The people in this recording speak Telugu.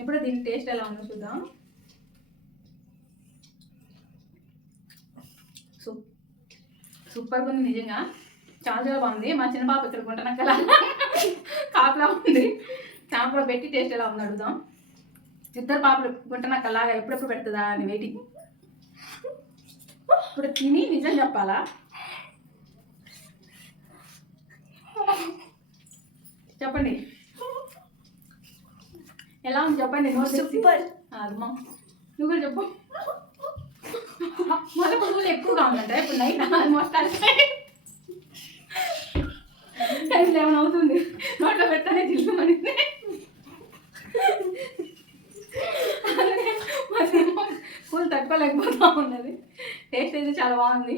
ఇప్పుడు దీని టేస్ట్ ఎలా ఉందో చూద్దాం. సూపర్గా ఉంది నిజంగా, చాలా బాగుంది. మా చిన్న పాప ఇక్కడ గుంటనక్కలా కాపలా ఉంది. కాపలా పెట్టి టేస్ట్ ఎలా ఉందో అడుగుదాం. ఇద్దరు పాపలు గుంటనక్కలాగా ఎప్పుడెప్పుడు పెడుతుందా అని వెయిటింగ్. ఇప్పుడు తిని నిజం చెప్పాలా? చెప్పండి ఎలా ఉంది చెప్పండి. సూపర్. అమ్మా నువ్వు కూడా చెప్పు. మళ్ళీ పువ్వులు ఎక్కువగా ఉందంటే ఇప్పుడు నైట్ ఆల్మోస్ట్ ఏమైనా అవుతుంది. నోట్లో పెట్టానే జిల్లుమని పూలు తట్టుకోలేకపోతా ఉన్నది. టేస్ట్ అయితే చాలా బాగుంది.